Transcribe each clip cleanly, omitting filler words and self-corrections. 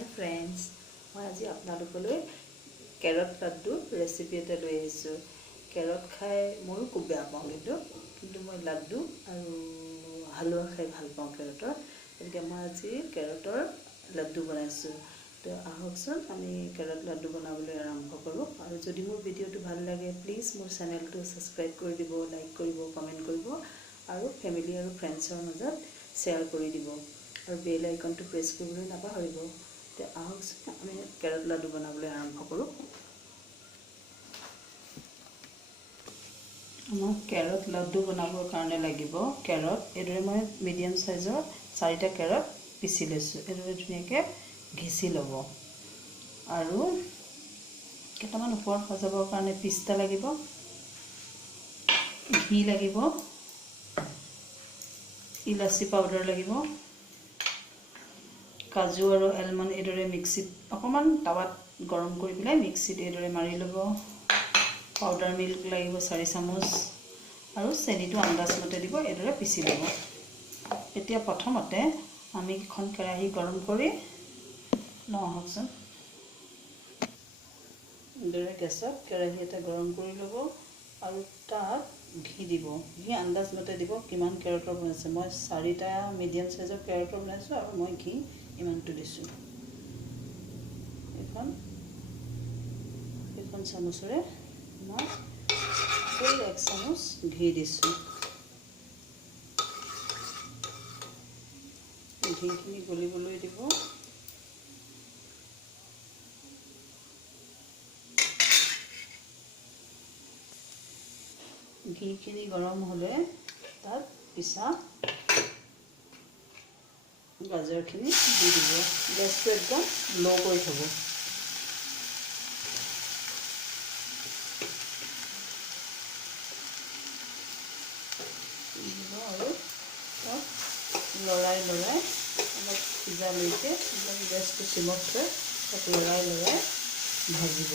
হাই friends, মই আজি আপোনালোকলৈ কেৰট লাড্ডু ৰেচিপি এটা লৈ আহিছোঁ। কেৰট খাই ময়ো খুব বেয়া পাওঁ, কিন্তু মই লাড্ডু আৰু হালোৱা খাই ভাল পাওঁ কেৰটৰ। গতিকে মই আজি কেৰটৰ লাড্ডু বনাইছোঁ। তো আহকচোন আমি কেৰট লাড্ডু বনাবলৈ আৰম্ভ কৰোঁ। আৰু যদি মোৰ ভিডিঅ'টো ভাল লাগে প্লিজ মোৰ চেনেলটো ছাবস্ক্ৰাইব কৰি দিব, লাইক কৰিব, কমেণ্ট কৰিব আৰু ফেমিলি আৰু ফ্ৰেণ্ডছৰ মাজত শ্বেয়াৰ কৰি দিব আৰু বেল আইকনটো প্ৰেছ কৰিবলৈ নাপাহৰিব। তো আহকচোন আমি কেৰট লাড্ডু বনাবলৈ আৰম্ভ কৰোঁ। আমাক কেৰট লাড্ডু বনাবৰ কাৰণে লাগিব কেৰট। এইদৰে মই মিডিয়াম চাইজৰ 4টা কেৰট পিচি লৈছোঁ। এইদৰে ধুনীয়াকৈ ঘিচি ল'ব আৰু কেইটামান ওপৰত সজাবৰ কাৰণে পিস্তা লাগিব, ঘি লাগিব, ইলাচি পাউডাৰ লাগিব, কাজু আৰু এলমন এইদৰে মিক্সিত অকণমান টাৱাত গৰম কৰি পেলাই মিক্সিত এইদৰে মাৰি ল'ব। পাউডাৰ মিল্ক লাগিব 4 চামুচ আৰু চেনিটো আন্দাজমতে দিব। এইদৰে পিচি ল'ব। এতিয়া প্ৰথমতে আমি এখন কেৰাহী গৰম কৰি আহকচোন। এইদৰে গেছত কেৰাহী এটা গৰম কৰি ল'ব আৰু তাত ঘি দিব। ঘি আন্দাজমতে দিব কিমান কেৰটৰ বনাইছে। মই 4টা মিডিয়াম চাইজৰ কেৰটৰ বনাইছোঁ আৰু মই ঘি ইমানটো দিছোঁ। এইখন চামুচেৰে মই 1 চামুচ ঘি দিছোঁ। ঘিখিনি গলিবলৈ দিব। ঘিখিনি গৰম হ'লে তাত পিছা গাজৰখিনি দি দিব। গেছটো একদম ল' কৰি থ'ব। আৰু তাত লৰাই অলপ সিজালৈকে গেছটো চিমত থৈ তাত লৰাই ভাজিব।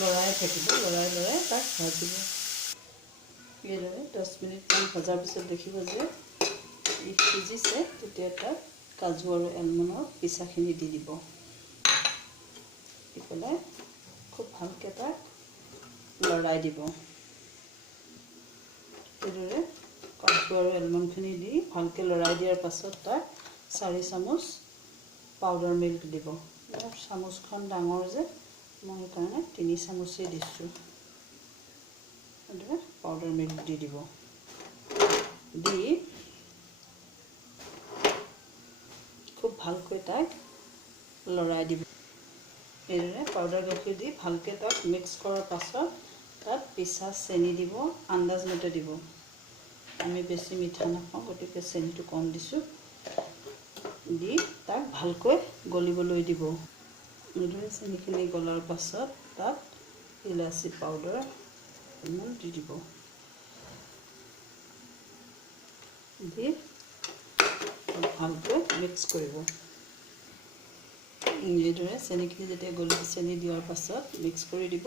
লৰাই থাকিব, লৰাই তাক ভাজিব। এইদৰে 10 মিনিটমান ভজাৰ পিছত দেখিব যে ই সিজিছে। তেতিয়া তাত কাজু আৰু এলমনৰ পিচাখিনি দি দিব। দি পেলাই খুব ভালকৈ তাক লৰাই দিব। এইদৰে কাজু আৰু এলমনখিনি দি ভালকৈ লৰাই দিয়াৰ পাছত তাত 4 চামুচ পাউডাৰ মিল্ক দিব। চামুচখন ডাঙৰ যে মই সেইকাৰণে 3 চামুচেই দিছোঁ। এইদৰে পাউডাৰ মিল্ক দি দিব। দি খুব ভালকৈ তাক লৰাই দিব। এইদৰে পাউডাৰ গাখীৰ দি ভালকৈ তাক মিক্স কৰাৰ পাছত তাত পিছা চেনি দিব, আন্দাজমতে দিব। আমি বেছি মিঠা নাখাওঁ গতিকে চেনিটো কম দিছোঁ। দি তাক ভালকৈ গলিবলৈ দিব। এইদৰে চেনিখিনি গলাৰ পাছত তাত ইলাচি পাউডাৰ দি দিব। দি ভালকৈ মিক্স কৰিব। এইদৰে চেনিখিনি যেতিয়া চেনি দিয়াৰ পাছত মিক্স কৰি দিব।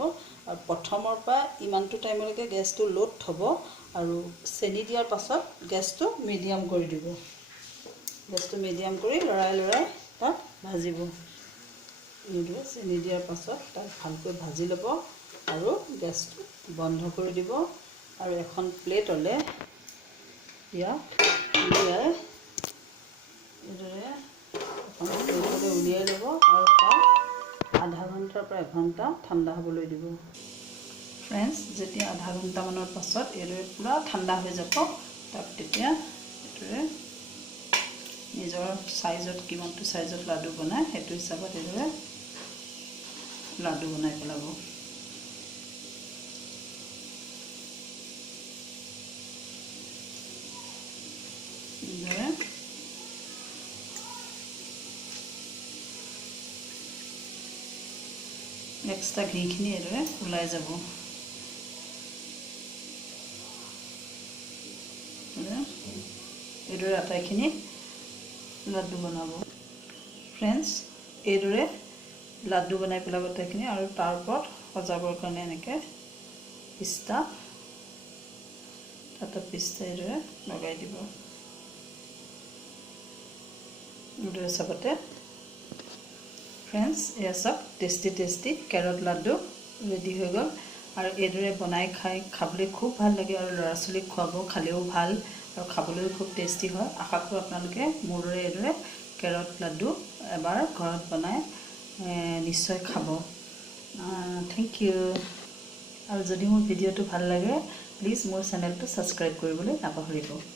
আৰু প্ৰথমৰ পৰা ইমানটো টাইমলৈকে গেছটো ল'ত থ'ব আৰু চেনি দিয়াৰ পাছত গেছটো মিডিয়াম কৰি দিব। গেছটো মিডিয়াম কৰি লৰাই তাক ভাজিব। এইদৰে চেনি দিয়াৰ পাছত তাক ভালকৈ ভাজি ল'ব আৰু গেছটো বন্ধ কৰি দিব। আৰু এখন প্লেটলৈ ইয়াক উলিয়াই এইদৰে এখন প্লেটলৈ উলিয়াই ল'ব আৰু তাক আধা ঘণ্টাৰ পৰা 1 ঘণ্টা ঠাণ্ডা হ'বলৈ দিব। ফ্ৰেণ্ডছ, যেতিয়া আধা ঘণ্টামানৰ পাছত এইদৰে পূৰা ঠাণ্ডা হৈ যাব, তাক তেতিয়া এইদৰে নিজৰ চাইজত কিমানটো চাইজত লাডু বনায় সেইটো হিচাপত এইদৰে লাডু বনাই পেলাব। এইদৰে এক্সট্ৰা ঘিখিনি এইদৰে ওলাই যাব। এইদৰে আটাইখিনি লাড্ডু বনাব। ফ্ৰেণ্ডছ, এইদৰে লাড্ডু বনাই পেলাব আটাইখিনি আৰু তাৰ ওপৰত সজাবৰ কাৰণে এনেকৈ পিস্তা এইদৰে লগাই দিব। এইদৰে চবতে ফ্ৰেণ্ডছ এয়া চব টেষ্টি কেৰট লাড্ডু ৰেডি হৈ গ'ল আৰু এইদৰে বনাই খাবলৈ খুব ভাল লাগে আৰু ল'ৰা ছোৱালীক খুৱাব খালেও ভাল আৰু খাবলৈও খুব টেষ্টি হয় আশা কৰোঁ আপোনালোকে মোৰ দৰে এইদৰে কেৰট লাড্ডু এবাৰ ঘৰত বনাই নিশ্চয় খাব থেংক ইউ আৰু যদি মোৰ ভিডিঅ'টো ভাল লাগে প্লিজ মোৰ চেনেলটো ছাবস্ক্ৰাইব কৰিবলৈ নাপাহৰিব